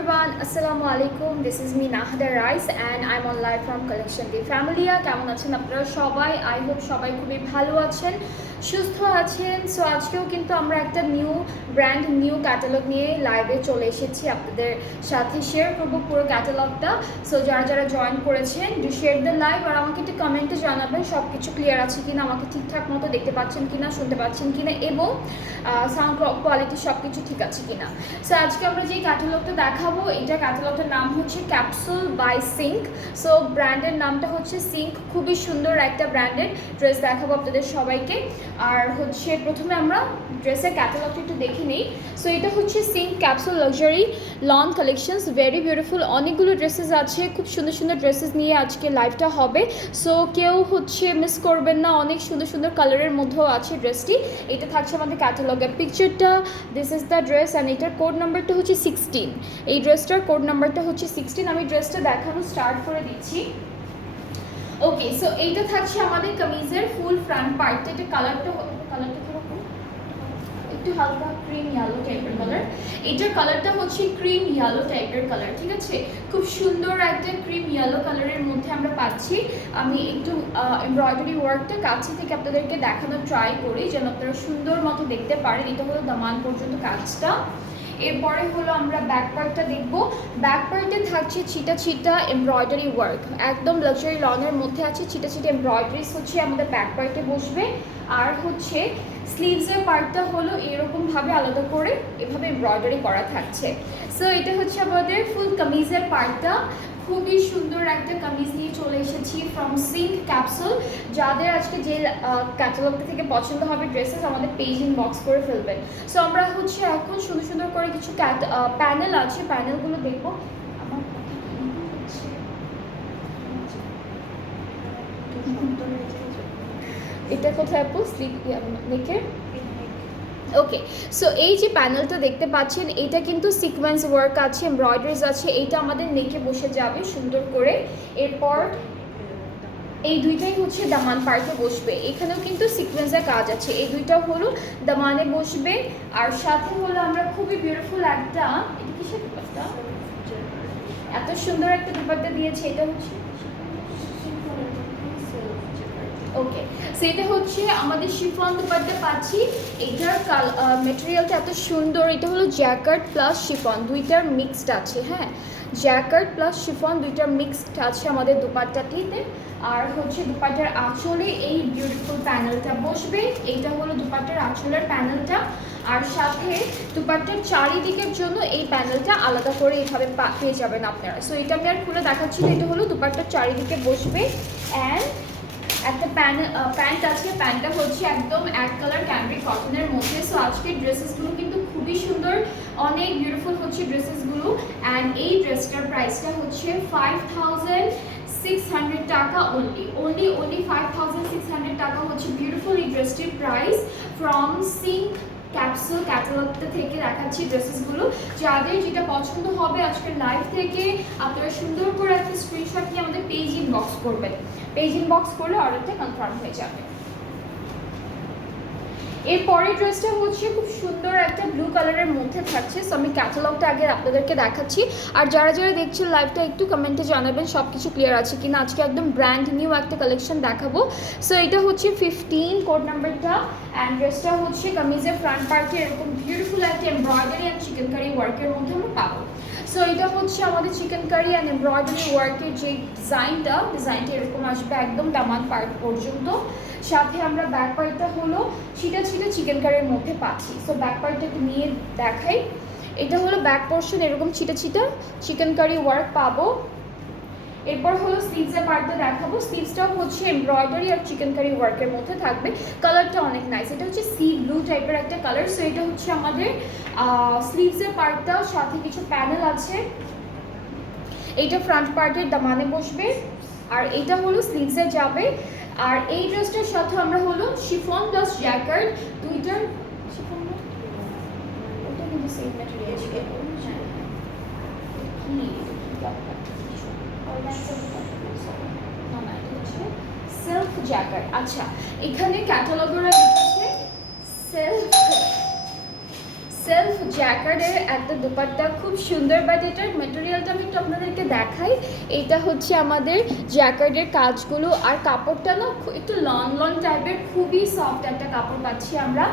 everyone, Assalamu alaikum. This is me Nahada Rice and I'm on live from Collection Day Family. কেমন আছেন আপনারা সবাই? I hope সবাই খুবই ভালো আছেন, সুস্থ আছেন। সো আজকেও কিন্তু আমরা একটা ব্র্যান্ড নিউ ক্যাটালগ নিয়ে লাইভে চলে এসেছি, আপনাদের সাথে শেয়ার করব পুরো ক্যাটালগটা। সো যারা জয়েন করেছেন ডু শেয়ার দ্য লাইভ, আর আমাকে একটু কমেন্টে জানাবেন সব কিছু ক্লিয়ার আছে কিনা, আমাকে ঠিকঠাক মতো দেখতে পাচ্ছেন কিনা, শুনতে পাচ্ছেন কিনা, এবং সাউন্ড কোয়ালিটি সব কিছু ঠিক আছে কিনা। সো আজকে আমরা যে ক্যাটালগটা দেখাবো, এটা ক্যাটালগটার নাম হচ্ছে ক্যাপসুল বাই সিঙ্ক। সো ব্র্যান্ডের নামটা হচ্ছে সিঙ্ক, খুবই সুন্দর একটা ব্র্যান্ডের ড্রেস দেখাবো আপনাদের সবাইকে। আর হচ্ছে প্রথমে আমরা ড্রেসের ক্যাটালগটা একটু দেখে নিই। সো এটা হচ্ছে Sync capsule luxury lawn collections, very beautiful. অনেকগুলো ড্রেসেস আছে, খুব সুন্দর সুন্দর ড্রেসেস নিয়ে আজকে লাইভটা হবে। সো কেউ হচ্ছে মিস করবেন না, অনেক সুন্দর সুন্দর কালারের মধ্যেও আছে ড্রেসটি। এটা থাকছে আমাদের ক্যাটালগের পিকচারটা, this is the dress and এটার কোড নাম্বারটা হচ্ছে 16। এই ড্রেসটার কোড নাম্বারটা হচ্ছে 16। আমি ড্রেসটা দেখানো স্টার্ট করে দিচ্ছি। ওকে, সো এইটা থাকছে আমাদের কামিজের ফুল ফ্রন্ট পার্ট। এটা কালারটা কিরকম, একটু হালকা ক্রিম ইয়েলো টাইপের কালার। এটার কালারটা হচ্ছে ক্রিম ইয়েলো টাইপের কালার, ঠিক আছে? খুব সুন্দর একটা ক্রিম ইয়েলো কালারের মধ্যে আমরা পাচ্ছি। আমি একটু এমব্রয়ডারি ওয়ার্কটা কাছে থেকে আপনাদেরকে দেখানোর ট্রাই করি যেন আপনারা সুন্দর মতো দেখতে পারেন। এটা হলো দামান পর্যন্ত কাজটা। এরপরে হলো আমরা ব্যাক পার্টটা দেখব। ব্যাক পার্টে থাকছে ছিটা ছিটা এমব্রয়ডারি ওয়ার্ক, একদম লাক্সারি লনের মধ্যে আছে। ছিটা ছিটা এমব্রয়ডারিস হচ্ছে আমাদের ব্যাক পার্টে বসবে। আর হচ্ছে স্লিভসের পার্টটা হলো এরকমভাবে আলাদা করে এভাবে এমব্রয়ডারি করা থাকছে। সো এটা হচ্ছে আমাদের ফুল কামিজের পার্টটা। খুবই সুন্দর একটা কামিজ নিয়ে চলে এসেছি ফ্রম সিঙ্ক ক্যাপসুল। যাদের আজকে যে ক্যাটালগটা থেকে পছন্দ হবে ড্রেসেস, আমাদের পেজ ইনবক্স করে ফেলবেন। সো আমরা হচ্ছে এখন সুন্দর সুন্দর করে কিছু প্যানেল আছে, প্যানেলগুলো দেখবো। আমার এটা কোথায় আপু স্লিপ নেকে? ওকে, সো এই যে প্যানেলটা দেখতে পাচ্ছেন, এটা কিন্তু সিকোয়েন্স ওয়ার্ক আছে, এমব্রয়ডারিজ আছে। এইটা আমাদের নেকে বসে যাবে সুন্দর করে। এরপর এই দুইটাই হচ্ছে দামান পার্টে বসবে। এখানেও কিন্তু সিকোয়েন্সের কাজ আছে, এই দুইটা হলো দামানে বসবে। আর সাথে হলো আমরা খুবই বিউটিফুল একটা, এটা কিসের দুপাট্টা, এত সুন্দর একটা দুপাট্টা দিয়েছে। এটা হচ্ছে ওকে, সেটা হচ্ছে আমাদের শিফন দুপাট্টা পাচ্ছি। এটার মেটেরিয়ালটা এত সুন্দর। এটা হলো জ্যাকেট প্লাস শিফন, দুইটার মিক্সড আছে। হ্যাঁ, জ্যাকেট প্লাস শিফন দুইটার মিক্সড আছে আমাদের দুপাট্টাটিতে। আর হচ্ছে দুপাট্টার আঁচলে এই বিউটিফুল প্যানেলটা বসবে। এইটা হলো দুপাট্টার আঁচলের প্যানেলটা। আর সাথে দুপাট্টার চারিদিকের জন্য এই প্যানেলটা আলাদা করে এইভাবে পেয়ে যাবেন আপনারা। সো এটা আমি আর খুলে দেখাচ্ছি না, এটা হলো দুপাট্টার চারিদিকে বসবে। অ্যান্ড একটা প্যান্ট আছে, প্যান্টটা হচ্ছে একদম এক কালার ক্যামব্রিক কটনের মধ্যে। সো আজকের ড্রেসেসগুলো কিন্তু খুবই সুন্দর, অনেক বিউটিফুল হচ্ছে ড্রেসেসগুলো। অ্যান্ড এই ড্রেসটার প্রাইসটা হচ্ছে 5600 টাকা অনলি 5600 টাকা হচ্ছে বিউটিফুল এই ড্রেসটির প্রাইস ফ্রম সিঙ্ক ক্যাপসুল ক্যাটালগটা থেকে দেখাচ্ছি ড্রেসেসগুলো। যাদের যেটা পছন্দ হবে আজকের লাইভ থেকে আপনারা সুন্দর করে একটা স্ক্রিনশট নিয়ে আমাদের পেজ ইনবক্স করবেন। পেজ ইনবক্স করলে অর্ডারটা কনফার্ম হয়ে যাবে। এরপরের ড্রেসটা হচ্ছে খুব সুন্দর একটা ব্লু কালারের মধ্যে থাকছে। সো আমি ক্যাটালগটা আগে আপনাদেরকে দেখাচ্ছি। আর যারা দেখছেন লাইভটা একটু কমেন্টে জানাবেন সব কিছু ক্লিয়ার আছে কিনা। আজকে একদম ব্র্যান্ড নিউ একটা কালেকশন দেখাবো। সো এটা হচ্ছে 15 কোড নাম্বারটা। অ্যান্ড ড্রেসটা হচ্ছে কামিজের ফ্রন্ট পার্টে এরকম বিউটিফুল একটা এমব্রয়ডারি অ্যান্ড চিকেন কারি ওয়ার্কের মধ্যে আমরা পাবো। সো এটা হচ্ছে আমাদের চিকেন কারি অ্যান্ড এমব্রয়ডারি ওয়ার্কের যে ডিজাইনটা এরকম আসবে একদম দামান পার্ট পর্যন্ত। সাথে আমরা ব্যাক পার্টটা হলো ছিটা ছিটা চিকেন কারির মধ্যে পাচ্ছি। সো ব্যাক পার্টটাকে নিয়ে দেখাই। এটা হলো ব্যাক পোর্শন, এরকম ছিটা ছিটা চিকেন কারি ওয়ার্ক পাবো। এরপর হলো স্লিভসের পার্টটা দেখাবো। স্লিভসটাও হচ্ছে এমব্রয়ডারি আর চিকেন কারি ওয়ার্কের মধ্যে থাকবে। কালারটা অনেক নাইস, এটা হচ্ছে সি ব্লু টাইপের একটা কালার। সো এটা হচ্ছে আমাদের স্লিভসের পার্টটা, সাথে কিছু প্যানেল আছে। এইটা ফ্রন্ট পার্টের দামানে বসবে, আর এইটা হলো স্লিভসে যাবে। আর এই ড্রেসটার সাথে আমরা হলো শিফন প্লাস জ্যাকেট দুইটার শিফন, ওটা কিন্তু সেম ম্যাটেরিয়াল ছিল। Self jacket. আচ্ছা, এখানে ক্যাটালগেরা লিখেছে সেলফ জ্যাকার্ডের একটা দুপাট্টা, খুব সুন্দর। বাট এটার মেটেরিয়ালটা আমি একটু আপনাদেরকে দেখাই। এটা হচ্ছে আমাদের জ্যাকার্ডের কাজগুলো, আর কাপড়টা না একটু লং লং টাইপের, খুবই সফট একটা কাপড় পাচ্ছি আমরা।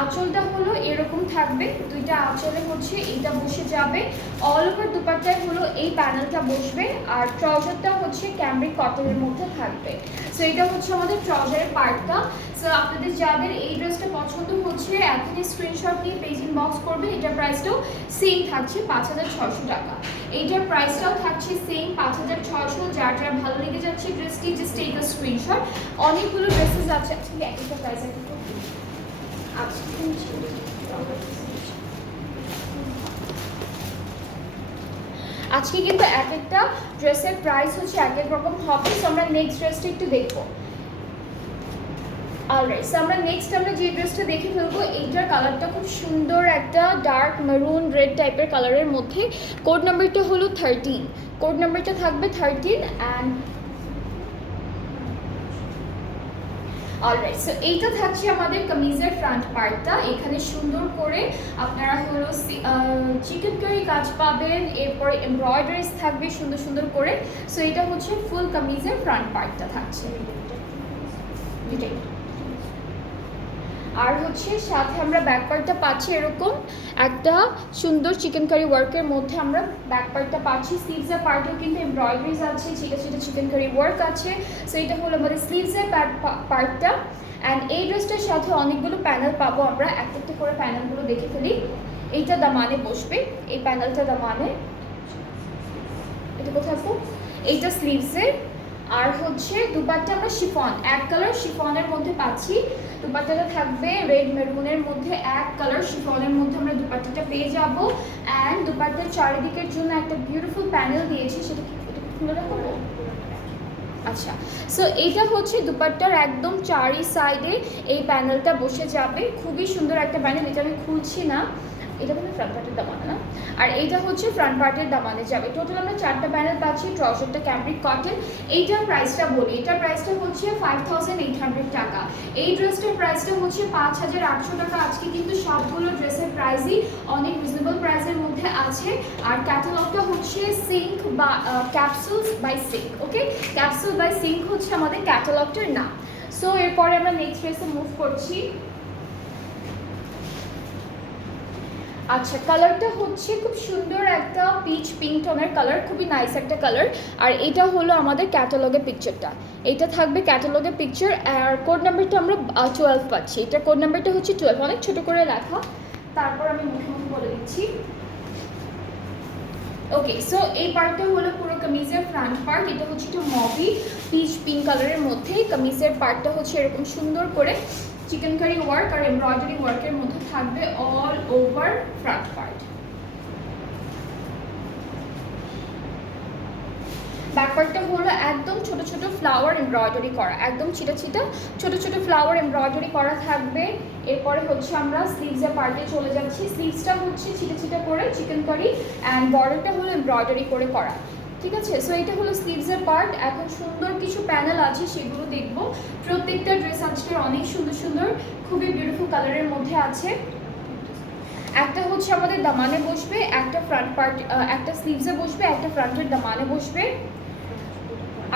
আঁচলটা হলো এরকম থাকবে, দুইটা আঁচলে হচ্ছে এইটা বসে যাবে। অল ওভার দুপাট্টায় হলো এই প্যানেলটা বসবে, আর ট্রাউজারটা হচ্ছে ক্যামব্রিক কটনের মধ্যে থাকবে। সো এটা হচ্ছে আমাদের ট্রাউজারের পার্টটা। সো আপনাদের যাদের এই ড্রেসটা পছন্দ হচ্ছে এখনই স্ক্রিনশট নিয়ে পেজ ইনবক্স করবেন। এটার প্রাইসটাও সেম থাকছে 5600 টাকা। এইটার প্রাইসটাও থাকছে সেম 5600। যার যার ভালো লেগে যাচ্ছে ড্রেসটি, জাস্ট টেক আ স্ক্রিনশট। অনেকগুলো ড্রেসেস আছে, অ্যাকচুয়ালি এক একটা প্রাইস এক একটা। আজকে কিন্তু এক একটা ড্রেসের প্রাইস হচ্ছে এক এক রকম হবে। সো আমরা নেক্সট ড্রেসটা একটু দেখবো। অলরাইট, সো আমরা নেক্সট যে ড্রেসটা দেখে ফেলবো, এইটার কালারটা খুব সুন্দর, একটা ডার্ক মেরুন রেড টাইপের কালারের মধ্যে। কোড নাম্বারটা হলো 13, কোড নাম্বারটা থাকবে 13। অ্যান্ড অলরাইট, সো এইটা থাকছে আমাদের কামিজের ফ্রন্ট পার্টটা। এখানে সুন্দর করে আপনারা হলো চিকেন কারি কাজ পাবেন, এরপরে এমব্রয়ডারিজ থাকবে সুন্দর সুন্দর করে। সো এটা হচ্ছে ফুল কামিজের ফ্রন্ট পার্টটা থাকছে। আর হচ্ছে সাথে আমরা ব্যাক পার্টটা পাচ্ছি এরকম একটা সুন্দর চিকেন কারি ওয়ার্কের মধ্যে আমরা ব্যাক পার্টটা পাচ্ছি। স্লিভসের পার্টেও কিন্তু এমব্রয়ডারিজ আছে, ছিটা ছিটা চিকেন কারি ওয়ার্ক আছে। সো এটা হলো আমাদের স্লিভসের পার্টটা। অ্যান্ড এই ড্রেসটার সাথে অনেকগুলো প্যানেল পাবো আমরা, একটা একটা করে প্যানেলগুলো দেখে ফেলি। এইটা দামানে বসবে, এই প্যানেলটা দামানে, এটা কোথায় আসবো, এইটা স্লিভসের। আর হচ্ছে দুপাট্টা আমরা শিফন, এক কালার শিফনের মধ্যে পাচ্ছি। দুপাট্টাটা থাকবে রেড মেরুনের মধ্যে, এক কালার শিফনের মধ্যে আমরা দুপাট্টাটা পেয়ে যাব। অ্যান্ড দুপাট্টার চারিদিকের জন্য একটা বিউটিফুল প্যানেল দিয়েছি, সেটা খুলে রাখবো। আচ্ছা, সো এইটা হচ্ছে দুপাট্টার একদম চারি সাইডে এই প্যানেলটা বসে যাবে। খুবই সুন্দর একটা প্যানেল, এটা আমি খুলছি না, এটা মানে ফ্রন্ট পার্টের দামানে না, আর এইটা হচ্ছে ফ্রন্ট পার্টের দামানে যাবে। টোটাল আমরা 4টা প্যানেল পাচ্ছি। ট্রাউজারটা ক্যামব্রিক কটন। এইটার প্রাইসটা বলি, এটার প্রাইসটা হচ্ছে 5800 টাকা। এই ড্রেসটার প্রাইসটা হচ্ছে 5800 টাকা। আজকে কিন্তু সবগুলো ড্রেসের প্রাইসই অনেক রিজনেবল প্রাইসের মধ্যে আছে। আর ক্যাটালগটা হচ্ছে সিঙ্ক বা capsules by Sync. Okay, capsule by Sync হচ্ছে আমাদের ক্যাটালগটার নাম। সো এরপরে আমরা নেক্সট ড্রেসে মুভ করছি। আচ্ছা, কালারটা হচ্ছে খুব সুন্দর একটা পিচ পিঙ্ক টোনের কালার, খুবই নাইস একটা কালার। আর এটা হলো আমাদের ক্যাটালগের পিকচারটা, এটা থাকবে ক্যাটালগের পিকচার। আর কোড নাম্বারটা আমরা 12 পাচ্ছি। এটা কোড নাম্বারটা হচ্ছে 12, অনেক ছোট করে লেখা, তারপর আমি মুখে মুখে বলে দিচ্ছি। ওকে, সো এই পার্টটা হলো পুরো কামিজের ফ্রন্ট পার্ট। এটা হচ্ছে একটু মভি পিচ পিঙ্ক কালারের মধ্যে। কামিজের পার্টটা হচ্ছে এরকম সুন্দর করে চিকেন কারি ওয়ার্ক আর এমব্রয়ডারি ওয়ার্কের মধ্যে থাকবে all over front part. Back পার্টটা হলো একদম ছোট ছোট ফ্লাওয়ার এমব্রয়ডারি করা, একদম ছিটা ছিটা ছোট ছোট ফ্লাওয়ার এমব্রয়ডারি করা থাকবে। এরপরে হচ্ছে আমরা স্লিভসের পার্টে চলে যাচ্ছি। স্লিভসটা হচ্ছে ছিটা ছিটা করে চিকেন কারি, অ্যান্ড বর্ডারটা হলো এমব্রয়ডারি করে করা। ঠিক আছে, সো এটা হলো স্লিভসের পার্ট। এখন সুন্দর কিছু প্যানেল আছে, সেগুলো দেখবো। প্রত্যেকটা ড্রেস আজকে অনেক সুন্দর সুন্দর, খুবই বিউটিফুল কালারের মধ্যে আছে। একটা হচ্ছে আমাদের দামানে বসবে, একটা ফ্রন্ট পার্ট, একটা স্লিভসে বসবে, একটা ফ্রন্টের দামানে বসবে।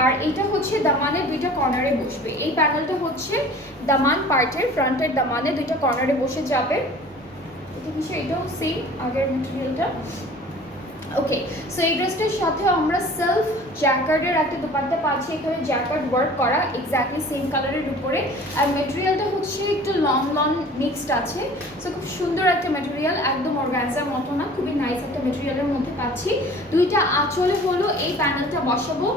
আর এটা হচ্ছে দামানে দুইটা কর্নারে বসবে। এই প্যানেলটা হচ্ছে দামান পার্টের ফ্রন্টের দামানে দুইটা কর্নারে বসে যাবে। এটা হচ্ছে, এটাও সেম আগের ম্যাটেরিয়ালটা। ওকে, সো এই ড্রেসটার সাথে আমরা সেলফ জ্যাকার্ডের একটা দুপাট্টা পাচ্ছি। এখানে জ্যাকার্ড ওয়ার্ক করা এক্স্যাক্টলি সেম কালারের উপরে। আর মেটেরিয়ালটা হচ্ছে একটু লং লং মিক্সড আছে। সো খুব সুন্দর একটা মেটেরিয়াল, একদম অর্গানজার মতো না, খুবই নাইস একটা মেটেরিয়ালের মধ্যে পাচ্ছি। দুইটা আঁচলে হলো এই প্যানেলটা বসাবো।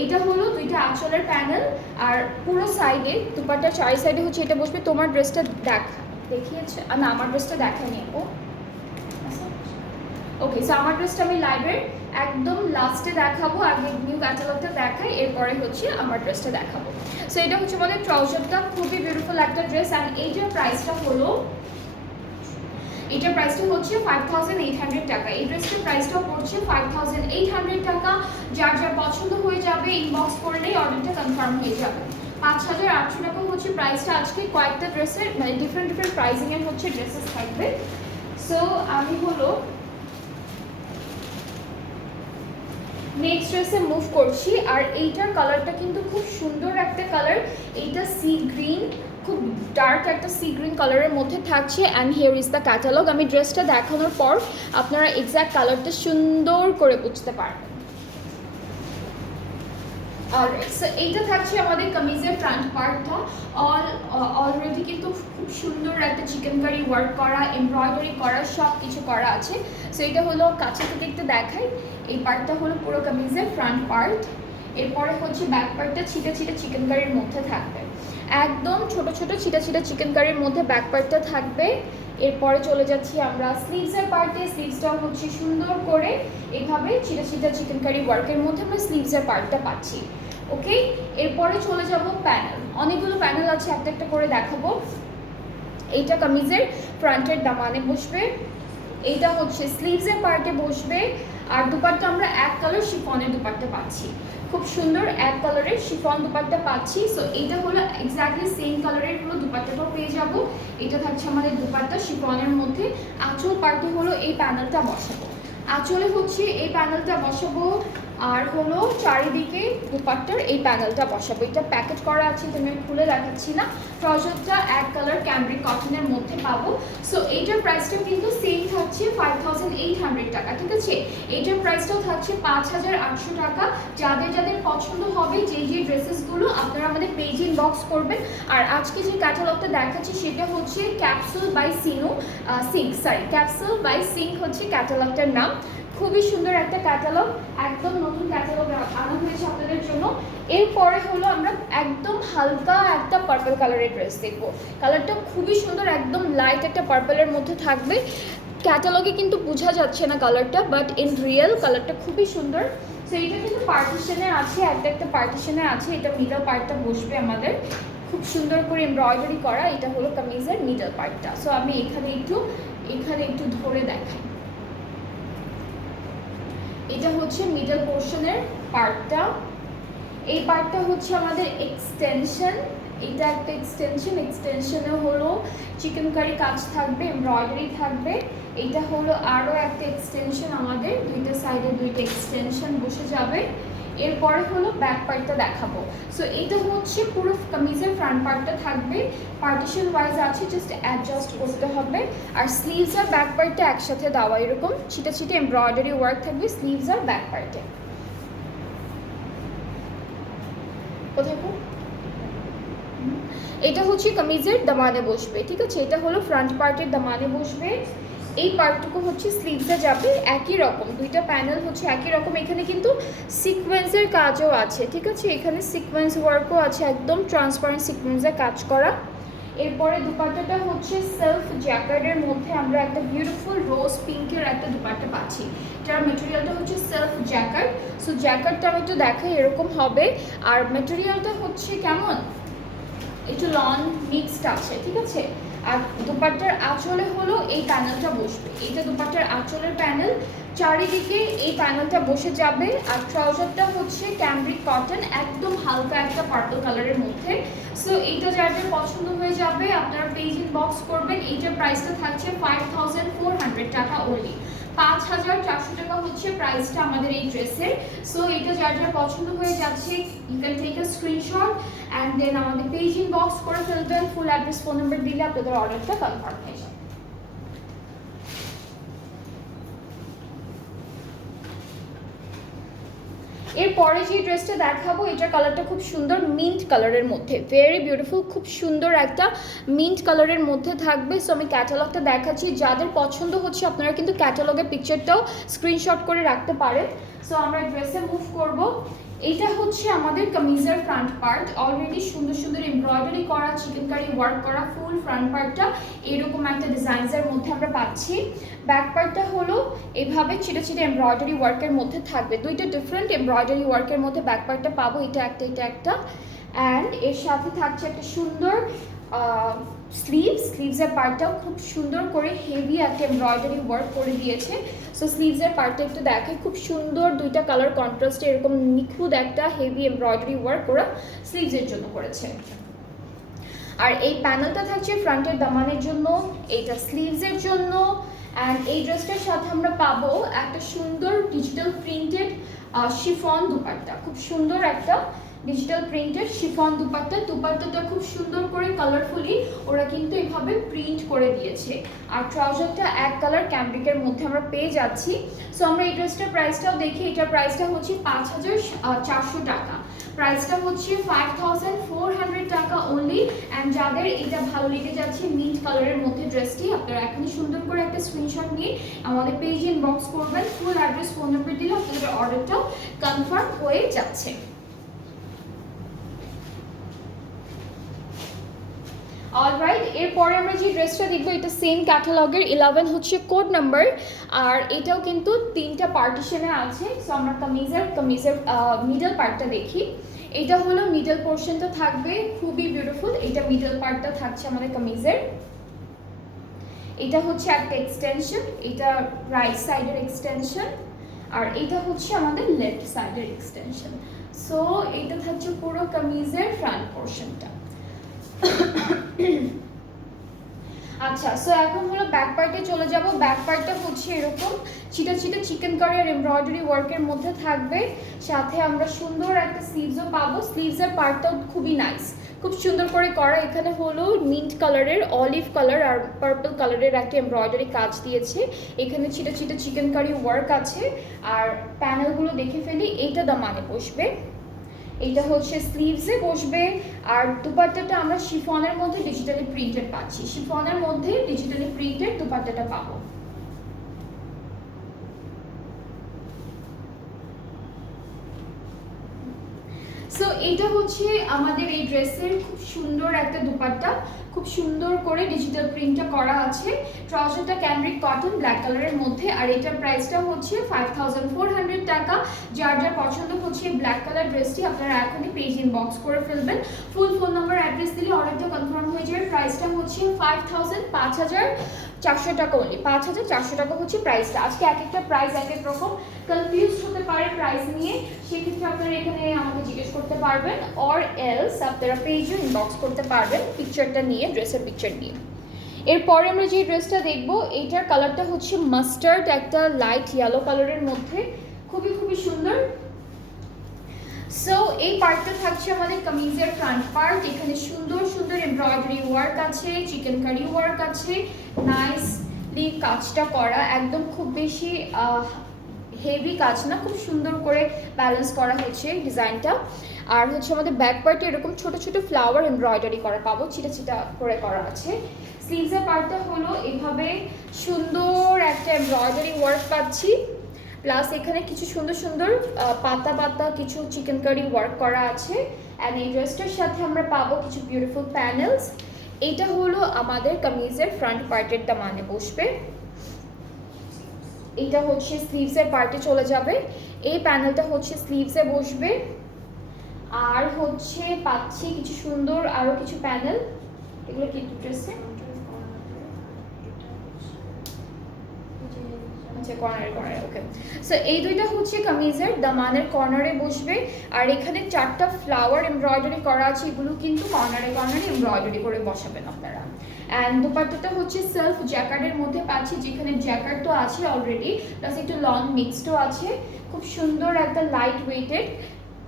এইটা হলো দুইটা আঁচলের প্যানেল। আর পুরো সাইডে দুপাট্টার চারি সাইডে হচ্ছে এটা বসবে। তোমার ড্রেসটা দেখিয়েছে না, আমার ড্রেসটা দেখায়নি ও। ওকে, সো আমার ড্রেসটা আমি লাইভের একদম লাস্টে দেখাবো, আগে নিউ ক্যাটালগটা দেখাই, এরপরে হচ্ছে আমার ড্রেসটা দেখাবো। সো এটা হচ্ছে আমাদের ট্রাউজারটা, খুবই বিউটিফুল একটা ড্রেস। অ্যান্ড এইটার প্রাইসটা হলো, এটার প্রাইসটা হচ্ছে 5800 টাকা। এই ড্রেসটার প্রাইসটাও পড়ছে 5800 টাকা। যার যার পছন্দ হয়ে যাবে ইনবক্স করলেই অর্ডারটা কনফার্ম হয়ে যাবে। 5800 টাকা হচ্ছে প্রাইসটা। আজকে কয়েকটা ড্রেসের মানে ডিফারেন্ট ডিফারেন্ট প্রাইসিংয়ের হচ্ছে ড্রেসেস থাকবে। সো আমি হলো নেক্সট ড্রেসে মুভ করছি। আর এইটার কালারটা কিন্তু খুব সুন্দর একটা কালার, এইটা সি গ্রিন, খুব ডার্ক একটা সি গ্রিন কালারের মধ্যে থাকছে। And here is the catalogue. আমি ড্রেসটা দেখানোর পর আপনারা এক্স্যাক্ট কালারটা সুন্দর করে বুঝতে পারবেন। অলরাইট, সো এইটা থাকছে আমাদের কামিজের ফ্রন্ট পার্টটা। অলরেডি কিন্তু খুব সুন্দর একটা চিকেন কারি ওয়ার্ক করা, এমব্রয়ডারি করা, সব কিছু করা আছে। সো এটা হলো কাছে থেকে একটু দেখাই, এই পার্টটা হলো পুরো কামিজের ফ্রন্ট পার্ট। এরপরে হচ্ছে ব্যাক পার্টটা ছিটা ছিটা চিকেন কারির মধ্যে থাকবে, একদম ছোট ছোট ছিটা ছিটা চিকেন কারির মধ্যে ব্যাক পার্টটা থাকবে। এরপরে চলে যাচ্ছি আমরা স্লিভসের পার্টে। স্লিভসটাও হচ্ছে সুন্দর করে এভাবে ছিটা ছিটা চিকেন কারি ওয়ার্কের মধ্যে আমরা স্লিভসের পার্টটা পাচ্ছি। ওকে, এরপরে চলে যাব প্যানেল। অনেকগুলো প্যানেল আছে, একটা একটা করে দেখাবো। এইটা কামিজের ফ্রন্টের দামানে বসবে, এইটা হচ্ছে স্লিভসের পার্টে বসবে। আর দুপাট্টা আমরা এক কালার শিফনের দুপাট্টা পাচ্ছি, খুব সুন্দর এক কালারের শিফন দুপাট্টা পাচ্ছি। সো এইটা হলো এক্স্যাক্টলি সেম কালারের হলো দুপাট্টাটাও পেয়ে যাব। এটা থাকছে আমাদের দুপাট্টা শিফনের মধ্যে। আঁচল পার্টে হলো এই প্যানেলটা বসাবো, আঁচলে হচ্ছে এই প্যানেলটা বসাবো। আর হলো চারিদিকে দুপাট্টার এই প্যানেলটা বসাবো। এটা প্যাকেট করা আছে, তো আমি খুলে দেখাচ্ছি না। ট্রাউজারটা এক কালার ক্যামব্রিক কটনের মধ্যে পাবো। সো এইটার প্রাইসটা কিন্তু সেম থাকছে 5800 টাকা, ঠিক আছে। এইটার প্রাইসটাও থাকছে 5800 টাকা। যাদের যাদের পছন্দ হবে যে ড্রেসেসগুলো, আপনারা আমাদের পেজ ইনবক্স করবেন। আর আজকে যে ক্যাটালগটা দেখাচ্ছি সেটা হচ্ছে capsule by capsule by Sync হচ্ছে ক্যাটালগটার নাম। খুবই সুন্দর একটা ক্যাটালগ, একদম নতুন ক্যাটালগ আনা হয়েছে আপনাদের জন্য। এরপরে হলো আমরা একদম হালকা একটা পার্পল কালারের ড্রেস দেখবো। কালারটা খুবই সুন্দর, একদম লাইট একটা পার্পলের মধ্যে থাকবে। ক্যাটালগে কিন্তু বোঝা যাচ্ছে না কালারটা, বাট ইন রিয়েল কালারটা খুবই সুন্দর। সো এটা কিন্তু পার্টিশনে আছে, একটা একটা পার্টিশনে আছে। এটা মিডল পার্টটা বসবে আমাদের, খুব সুন্দর করে এমব্রয়ডারি করা। এটা হলো কামিজের মিডল পার্টটা। সো আমি এখানে একটু ধরে দেখাই। এটা হচ্ছে মিডল পোর্শনের পার্টটা। এই পার্টটা হচ্ছে আমাদের এক্সটেনশন, এটা একটা এক্সটেনশনে হলো চিকেন কারি কাজ থাকবে, এমব্রয়ডারি থাকবে। এটা হলো আরও একটা এক্সটেনশন, আমাদের দুইটা সাইডে দুইটা এক্সটেনশন বসে যাবে। এরপরে হলো ব্যাক পার্টটা দেখাবো। সো এটা হচ্ছে পুরো কামিজের ফ্রন্ট পার্টটা থাকবে, পার্টিশন ওয়াইজ আছে, জাস্ট অ্যাডজাস্ট করতে হবে। আর স্লিভস আর ব্যাক পার্টটা একসাথে দেওয়া, এরকম ছিটা ছিটে এমব্রয়ডারি ওয়ার্ক থাকবে স্লিভস আর ব্যাক পার্টে। কোথায় এটা হচ্ছে কামিজের দামানে বসবে, ঠিক আছে। এটা হলো ফ্রন্ট পার্টের দামানে বসবে। এই পার্টটুকু হচ্ছে স্লিভসে যাবে, একই রকম দুইটা প্যানেল হচ্ছে একই রকম। এখানে কিন্তু সিকোয়েন্সের কাজও আছে, ঠিক আছে। এখানে সিকোয়েন্স ওয়ার্কও আছে, একদম ট্রান্সপারেন্ট সিকোয়েন্সে কাজ করা। এরপরে দুপাট্টাটা হচ্ছে সেলফ জ্যাকেটের মধ্যে আমরা একটা বিউটিফুল রোজ পিঙ্কের একটা দুপাট্টা পাচ্ছি, যার মেটেরিয়ালটা হচ্ছে সেলফ জ্যাকেট। সো জ্যাকেটটা আমি একটু দেখাই, এরকম হবে। আর মেটেরিয়ালটা হচ্ছে কেমন, একটু লন মিক্সড আছে, ঠিক আছে। আর দুপাট্টার আঁচলে হলো এই প্যানেলটা বসবে, এইটা দুপাট্টার আঁচলের প্যানেল, চারিদিকে এই প্যানেলটা বসে যাবে। আর ট্রাউজারটা হচ্ছে ক্যামব্রিক কটন, একদম হালকা একটা পার্পল কালারের মধ্যে। সো এইটা যার যার পছন্দ হয়ে যাবে আপনারা পেজ ইনবক্স করবেন। এইটার প্রাইসটা থাকছে 5400 টাকা ওনলি, 5400 টাকা হচ্ছে প্রাইসটা আমাদের এই ড্রেসের। সো এটা যার যার পছন্দ হয়ে যাচ্ছে, you can take a screenshot and then আমাদের পেজ ইনবক্স করে ফেলবেন। ফুল অ্যাড্রেস, ফোন নাম্বার দিলে আপনাদের অর্ডারটা কনফার্ম হয়ে যাবে। এরপরে যে ড্রেসটা দেখাবো, এটার কালারটা খুব সুন্দর, মিন্ট কালারের মধ্যে, ভেরি বিউটিফুল, খুব সুন্দর একটা মিন্ট কালারের মধ্যে থাকবে। সো আমি ক্যাটালগটা দেখাচ্ছি, যাদের পছন্দ হচ্ছে আপনারা কিন্তু ক্যাটালগের পিকচারটাও স্ক্রিনশট করে রাখতে পারেন। সো আমরা ড্রেসে মুভ করব। এটা হচ্ছে আমাদের কামিজের ফ্রন্ট পার্ট, অলরেডি সুন্দর সুন্দর এমব্রয়ডারি করা, চিকেন কারি ওয়ার্ক করা, ফুল ফ্রন্ট পার্টটা এরকম একটা ডিজাইনসের মধ্যে আমরা পাচ্ছি। ব্যাক পার্টটা হলো এভাবে ছিটে ছিটে এমব্রয়ডারি ওয়ার্কের মধ্যে থাকবে, দুইটা ডিফারেন্ট এমব্রয়ডারি ওয়ার্কের মধ্যে ব্যাক পার্টটা পাবো, এটা একটা। অ্যান্ড এর সাথে থাকছে একটা সুন্দর স্লিভসের পার্টটাও খুব সুন্দর করে হেভি একটা এমব্রয়ডারি ওয়ার্ক করে দিয়েছে। সো স্লিভসের পার্টটা একটু দেখাই, খুব সুন্দর দুইটা কালার কন্ট্রাস্টে এরকম নিখুঁত একটা হেভি এমব্রয়ডারি ওয়ার্ক ওরা স্লিভসের জন্য করেছে। আর এই প্যানেলটা থাকছে ফ্রন্টের দামানের জন্য, এইটা স্লিভসের জন্য। অ্যান্ড এই ড্রেসটার সাথে আমরা পাবো একটা সুন্দর ডিজিটাল প্রিন্টেড শিফন দুপাট্টা, খুব সুন্দর একটা ডিজিটাল প্রিন্টেড শিফন দুপাট্টা। দুপাট্টাটা খুব সুন্দর করে কালারফুলি ওরা কিন্তু এভাবে প্রিন্ট করে দিয়েছে। আর ট্রাউজারটা এক কালার ক্যামব্রিকের মধ্যে আমরা পেয়ে যাচ্ছি। সো আমরা এই ড্রেসটার প্রাইসটাও দেখি। এটার প্রাইসটা হচ্ছে 5400 টাকা, প্রাইসটা হচ্ছে 5400 টাকা অনলি। অ্যান্ড যাদের এটা ভালো লেগে যাচ্ছে মিন্ট কালারের মধ্যে ড্রেসটি, আপনারা এখনই সুন্দর করে একটা স্ক্রিনশট নিয়ে আমাদের পেজে ইনবক্স করবেন। ফুল অ্যাড্রেস, ফোন নাম্বার দিলে আপনাদের অর্ডারটাও কনফার্ম হয়ে যাচ্ছে। অলরাইট, এরপরে আমরা যে ড্রেসটা দেখবো এটা সেম ক্যাটালগের 11 হচ্ছে কোড নাম্বার, আর এটাও কিন্তু 3টা পার্টিশনে আছে। সো আমরা কামিজের মিডল পার্টটা দেখি। এটা হলো মিডল পোর্শনটা থাকবে, খুবই বিউটিফুল। এটা মিডল পার্টটা থাকছে আমাদের কামিজের। এটা হচ্ছে একটা এক্সটেনশন, এটা রাইট সাইডের এক্সটেনশন, আর এটা হচ্ছে আমাদের লেফট সাইডের এক্সটেনশন। সো এটা থাকছে পুরো কামিজের ফ্রন্ট পোর্শনটা। আচ্ছা, সো এখন হলো ব্যাক পার্টে চলে যাব। ব্যাক পার্টটা হচ্ছে এরকম চিটা চিটা চিকেন কারি আর এমব্রয়ডারি ওয়ার্কের মধ্যে থাকবে, সাথে আমরা সুন্দর একটা স্লিভসও পাবো। স্লিভসের পার্টটাও খুবই নাইস, খুব সুন্দর করে করা। এখানে হলো মিন্ট কালারের, অলিভ কালার আর পার্পল কালারের একটা এমব্রয়ডারি কাজ দিয়েছে। এখানে চিটা চিটা চিকেন কারি ওয়ার্ক আছে। আর প্যানেলগুলো দেখে ফেলি, এইটা দামানে বসবে, এটা হচ্ছে স্লিভসে বসবে। আর দুপাট্টাটা আমরা শিফনের মধ্যে ডিজিটালি প্রিন্টেড পাচ্ছি, শিফনের মধ্যে ডিজিটালি প্রিন্টেড দুপাট্টাটা পাবো। সো এটা হচ্ছে আমাদের এই ড্রেসের খুব সুন্দর একটা দুপাট্টা, খুব সুন্দর করে ডিজিটাল প্রিন্টটা করা আছে। ট্রাউজারটা ক্যামব্রিক কটন ব্ল্যাক কালারের মধ্যে, আর এটার প্রাইসটা হচ্ছে 5400 টাকা। যার যার পছন্দ হচ্ছে ব্ল্যাক কালার ড্রেসটি আপনারা এখনই পেজ ইনবক্স করে ফেলবেন। ফুল ফোন নাম্বার অ্যাড্রেস দিলে অর্ডারটা কনফার্ম হয়ে যাবে। প্রাইসটা হচ্ছে 5400 টাকা অনলি, 5400 টাকা হচ্ছে প্রাইসটা। আজকে এক একটা প্রাইস এক এক রকম, কনফিউজ হতে পারে প্রাইস নিয়ে, সেক্ষেত্রে আপনারা এখানে আমাকে জিজ্ঞেস করতে পারবেন, অর এলস আপনারা পেজে ইনবক্স করতে পারবেন পিকচারটা নিয়ে, ড্রেসের পিকচার নিয়ে। এরপরে আমরা যে ড্রেসটা দেখবো এইটার কালারটা হচ্ছে মাস্টার্ড, একটা লাইট ইয়েলো কালারের মধ্যে, খুবই খুবই সুন্দর। সো এই পার্টটা থাকছে আমাদের কামিজের ফ্রন্ট পার্ট। এখানে সুন্দর সুন্দর এমব্রয়ডারি ওয়ার্ক আছে, চিকেন কারি ওয়ার্ক আছে, নাইসলি কাজটা করা, একদম খুব বেশি হেভি কাজ না, খুব সুন্দর করে ব্যালেন্স করা হয়েছে ডিজাইনটা। আর হচ্ছে আমাদের ব্যাক পার্টে এরকম ছোট ছোট ফ্লাওয়ার এমব্রয়ডারি করা পাবো, চিটা চিটা করে করা আছে। স্লিভসের পার্টটা হলো এভাবে সুন্দর একটা এমব্রয়ডারি ওয়ার্ক পাচ্ছি, প্লাস এখানে কিছু সুন্দর সুন্দর পাতা পাতা কিছু চিকেন কারি ওয়ার্ক করা আছে। অ্যান্ড এই ড্রেসটার সাথে আমরা পাবো কিছু বিউটিফুল প্যানেলস। এইটা হলো আমাদের কামিজের ফ্রন্ট পার্টের দামানে বসবে। এটা হচ্ছে স্লিভসের পার্টে চলে যাবে, এই প্যানেলটা হচ্ছে স্লিভসে বসবে। আর হচ্ছে পাচ্ছি কিছু সুন্দর আরো কিছু প্যানেল, এগুলো কি ড্রেসে কর্নারে কর্নারে, ওকে। সো এই দুইটা হচ্ছে কামিজের দামানের কর্নারে বসবে। আর এখানে 4টা ফ্লাওয়ার এমব্রয়ডারি করা আছে, এগুলো কিন্তু কর্নারে কর্নারে এমব্রয়ডারি করে বসাবেন আপনারা। অ্যান্ড দুপাট্টাটা হচ্ছে সেলফ জ্যাকার্ডের মধ্যে পাচ্ছি, যেখানে জ্যাকার্ড তো আছে অলরেডি, প্লাস একটু লং মিক্সডও আছে। খুব সুন্দর একটা লাইট ওয়েটেড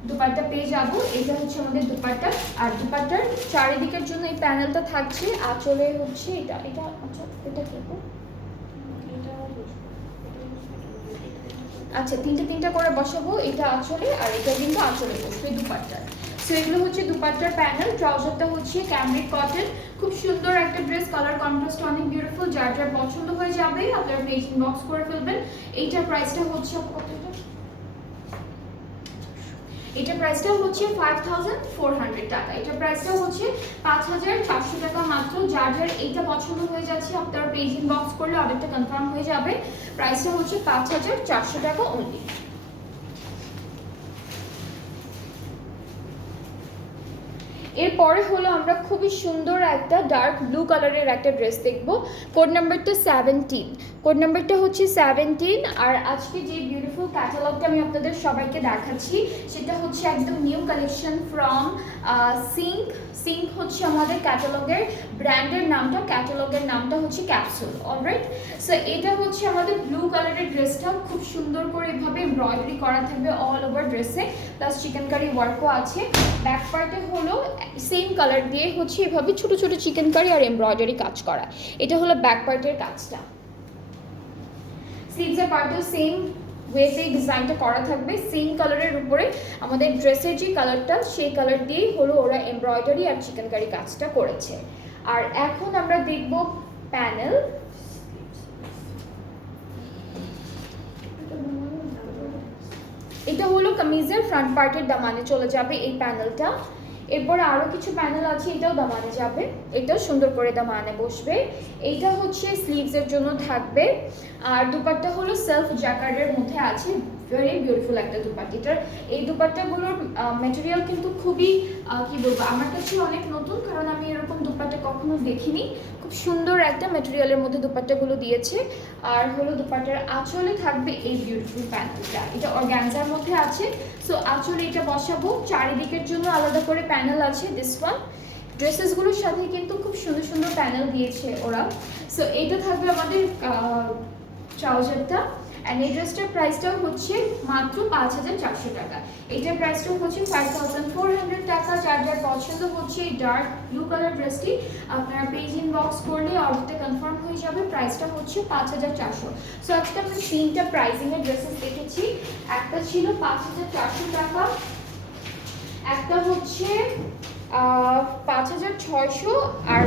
দুপাট্টা পেয়ে যাবো। এটা হচ্ছে আমাদের দুপাট্টা। আর দুপাট্টার চারিদিকের জন্য এই প্যানেলটা থাকছে, আঁচলে হচ্ছে এটা এটা আচ্ছা এটা কি, আচ্ছা তিনটা করে বসাবো, এটা আঁচলে আর এটা কিন্তু আঁচলে বসবে দুপাট্টার। সো এগুলো হচ্ছে দুপাট্টার প্যানেল। ট্রাউজারটা হচ্ছে ক্যামব্রিক কটন, খুব সুন্দর একটা ড্রেস, কালার কন্ট্রাস্ট অনেক বিউটিফুল। যার যার পছন্দ হয়ে যাবে আপনারা পেজ ইনবক্স করে ফেলবেন। এইটার প্রাইসটা হচ্ছে এটার প্রাইসটা হচ্ছে 5400 টাকা, এটার প্রাইসটা হচ্ছে 5400 টাকা মাত্র। যার যার এইটা পছন্দ হয়ে যাচ্ছে আপনারা পেজ ইনবক্স করলে অর্ডারটা কনফার্ম হয়ে যাবে। প্রাইসটা হচ্ছে 5400 টাকা অনলি। এরপরে হলো আমরা খুবই সুন্দর একটা ডার্ক ব্লু কালারের একটা ড্রেস দেখব। কোড নাম্বারটা 17, কোড নাম্বারটা হচ্ছে 17। আর আজকে যে বিউটিফুল ক্যাটালগটা আমি আপনাদের সবাইকে দেখাচ্ছি সেটা হচ্ছে একদম new collection from Sync. Sync হচ্ছে আমাদের ক্যাটালগের ব্র্যান্ডের নামটা, ক্যাটালগের নামটা হচ্ছে ক্যাপসুল। অলরাইট, সো এটা হচ্ছে আমাদের ব্লু কালারের ড্রেসটা, খুব সুন্দর করে এভাবে এমব্রয়ডারি করা থাকবে অল ওভার ড্রেসে, প্লাস চিকেন কারি ওয়ার্কও আছে। ব্যাক পার্টে হলো সেম কালার দিয়ে হচ্ছে এভাবে ছোট ছোট চিকেন কারি আর এমব্রয়ডারি কাজ করা। এটা হলো ব্যাক পার্টের কাজটা। স্লিভসের পার্টেও সেম ওয়েতে ডিজাইনটা করা থাকবে, সেম কালারের উপরে আমাদের ড্রেসের যে কালারটা সেই কালার দিয়েই হলো ওরা এমব্রয়ডারি আর চিকেন কারি কাজটা করেছে। আর এখন আমরা দেখব প্যানেল। এটা হলো কামিজের ফ্রন্ট পার্টের দামানে চলে যাবে এই প্যানেলটা। এরপরে আরও কিছু প্যানেল আছে, এটাও দামানে যাবে, এটাও সুন্দর করে দামানে বসবে। এইটা হচ্ছে স্লিভসের জন্য থাকবে। আর দুপাট্টা হলো সেলফ জ্যাকার্ডের মধ্যে আছে, ভেরি বিউটিফুল একটা দুপাট্টা। এটার এই দুপাট্টাগুলোর ম্যাটেরিয়াল কিন্তু খুবই কি বলবো, আমার কাছে অনেক নতুন, কারণ আমি এরকম দুপাট্টা কখনো দেখিনি। খুব সুন্দর একটা ম্যাটেরিয়ালের মধ্যে দুপাট্টাগুলো দিয়েছে। আর হলো দুপাট্টার আঁচলে থাকবে এই বিউটিফুল প্যানেলটা, এটা অর্গানজার মধ্যে আছে। সো আঁচলে এটা বসাবো, চারিদিকের জন্য আলাদা করে প্যানেল আছে। দিস ওয়ান ড্রেসেসগুলোর সাথে কিন্তু খুব সুন্দর সুন্দর প্যানেল দিয়েছে ওরা। সো এইটা থাকবে আমাদের ট্রাউজারটা। অ্যান্ড এই ড্রেসটার প্রাইসটাও হচ্ছে মাত্র 5400 টাকা। এইটার প্রাইসটাও হচ্ছে 5400 টাকা। যার যার পছন্দ হচ্ছে এই ডার্ক ব্লু কালার ড্রেসটি, আপনারা পেজ ইনবক্স করলে অর্ডারটা কনফার্ম হয়ে যাবে। প্রাইসটা হচ্ছে 5400। সো আজকে আমরা 3টা প্রাইসিংয়ের ড্রেসেস দেখেছি। একটা ছিল 5400 টাকা, একটা হচ্ছে 5600, আর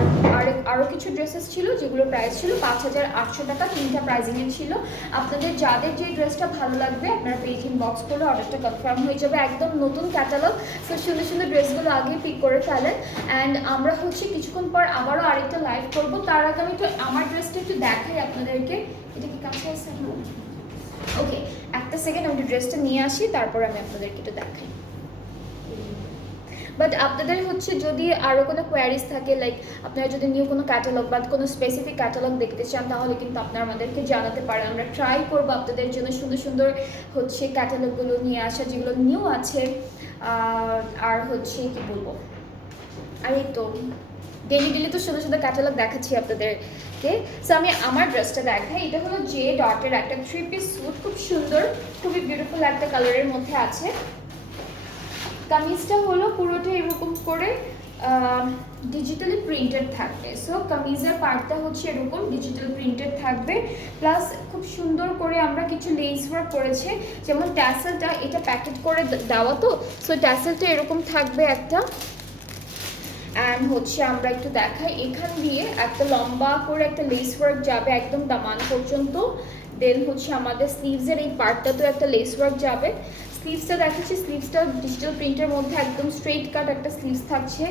আরও কিছু ড্রেসেস ছিল যেগুলোর প্রাইস ছিল 5800 টাকা। 3টা প্রাইজিংয়ে ছিল। আপনাদের যাদের যে ড্রেসটা ভালো লাগবে আপনারা পেজ ইনবক্স করলে অর্ডারটা কনফার্ম হয়ে যাবে। একদম নতুন ক্যাটালগ, সো সুন্দর সুন্দর ড্রেসগুলো আগে পিক করে ফেলেন। অ্যান্ড আমরা হচ্ছে কিছুক্ষণ পর আবারও আরেকটা লাইভ করবো। তার আগে আমি একটু আমার ড্রেসটা একটু দেখাই আপনাদেরকে। এটা কি কাছে আছে? ওকে, একটা সেকেন্ড আমি ড্রেসটা নিয়ে আসি, তারপর আমি আপনাদেরকে একটু দেখাই। বাট আপনাদের হচ্ছে যদি আরও কোনো কোয়ারিজ থাকে, লাইক আপনারা যদি নিউ কোনো ক্যাটালগ বা কোনো স্পেসিফিক ক্যাটালগ দেখতে চান, তাহলে কিন্তু আপনারা আমাদেরকে জানাতে পারেন। আমরা ট্রাই করবো আপনাদের জন্য সুন্দর সুন্দর হচ্ছে ক্যাটালগুলো নিয়ে আসা, যেগুলো নিউ আছে। আর হচ্ছে কি বলবো, আর এই তো ডেলি ডেলি তো সুন্দর সুন্দর ক্যাটালগ দেখাচ্ছি আপনাদেরকে। সো আমি আমার ড্রেসটা দেখাই। এটা হলো জে ডটের একটা 3 পিস স্যুট, খুব সুন্দর, খুবই বিউটিফুল একটা কালারের মধ্যে আছে। কামিজটা হলো পুরোটা এরকম করে ডিজিটালি প্রিন্টেড থাকবে। সো কামিজের পার্টটা হচ্ছে এরকম ডিজিটাল প্রিন্টেড থাকবে, প্লাস খুব সুন্দর করে আমরা কিছু লেস ওয়ার্ক করেছে। যেমন ট্যাসেলটা, এটা প্যাকেট করে দেওয়া, তো সো ট্যাসেলটা এরকম থাকবে একটা। অ্যান্ড হচ্ছে আমরা একটু দেখাই, এখান দিয়ে একটা লম্বা করে একটা লেস ওয়ার্ক যাবে একদম দামান পর্যন্ত। দেন হচ্ছে আমাদের স্লিভসের এই পার্টটাতেও একটা লেস ওয়ার্ক যাবে। স্লিভসটা দেখাচ্ছি, স্লিভসটা ডিজিটাল প্রিন্টের মধ্যে একদম স্ট্রেট কাট একটা স্লিভস থাকছে।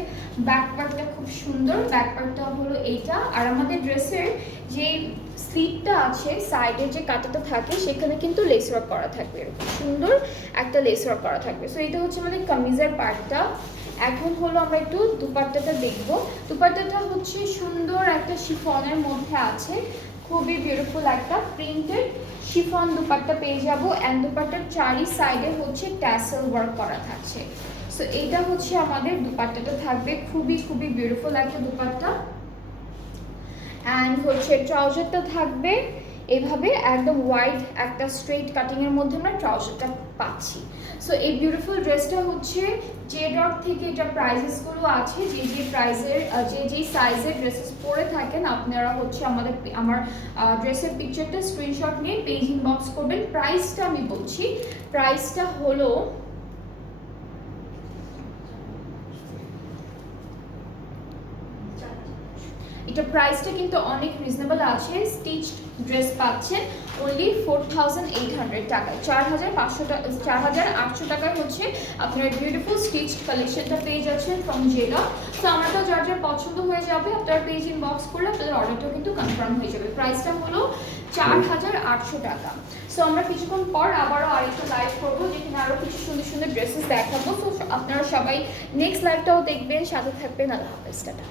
ব্যাক পার্টটা খুব সুন্দর, ব্যাক পার্টটা হলো এইটা। আর আমাদের ড্রেসের যে স্লিভটা আছে, সাইডে যে কাটাটা থাকে সেখানে কিন্তু লেস ওয়ার্ক করা থাকবে, এরকম সুন্দর একটা লেস ওয়ার্ক করা থাকবে। সো এটা হচ্ছে আমাদের কামিজের পার্টটা। এখন হলো আমরা একটু দুপাট্টাটা দেখব। দুপাট্টাটা হচ্ছে সুন্দর একটা শিফনের মধ্যে আছে, খুবই বিউটিফুল একটা প্রিন্টেড শিফন দুপাট্টা পেয়ে যাবো। অ্যান্ড দুপাট্টার চারি সাইডে হচ্ছে ট্যাসেল ওয়ার্ক করা থাকছে। সো এইটা হচ্ছে আমাদের দুপাট্টাটা থাকবে, খুবই খুবই বিউটিফুল একটা দুপাট্টা। অ্যান্ড হচ্ছে ট্রাউজারটা থাকবে এভাবে একদম ওয়াইড একটা স্ট্রেট কাটিংয়ের মধ্যে আমরা ট্রাউজারটা পাচ্ছি। সো এই বিউটিফুল ড্রেসটা হচ্ছে যে ডট থেকে এটা প্রাইসেসগুলো আছে, যে প্রাইসের যে সাইজের ড্রেসেস পরে থাকেন আপনারা হচ্ছে আমার ড্রেসের পিকচারটা স্ক্রিনশট নিয়ে পেজ ইনবক্স করবেন। প্রাইসটা আমি বলছি, প্রাইসটা হলো এটা প্রাইসটা কিন্তু অনেক রিজনেবল আছে। স্টিচড ড্রেস পাচ্ছেন অনলি 4800 টাকায়, 4800 টাকায় হচ্ছে আপনার বিউটিফুল স্টিচড কালেকশনটা পেয়ে যাচ্ছেন ফ্রম জেলা। তো আমারটা যার যার পছন্দ হয়ে যাবে, আপনার পেজ ইনবক্স করলে আপনাদের অর্ডারটাও কিন্তু কনফার্ম হয়ে যাবে। প্রাইসটা হলো 4800 টাকা। সো আমরা কিছুক্ষণ পর আবারও আরেকটা লাইভ করবো, যেখানে আরও কিছু সুন্দর সুন্দর ড্রেসেস দেখাবো। সো আপনারা সবাই নেক্সট লাইভটাও দেখবেন, সাথে থাকবেন। আল্লাহ হাফেজ, টাটা।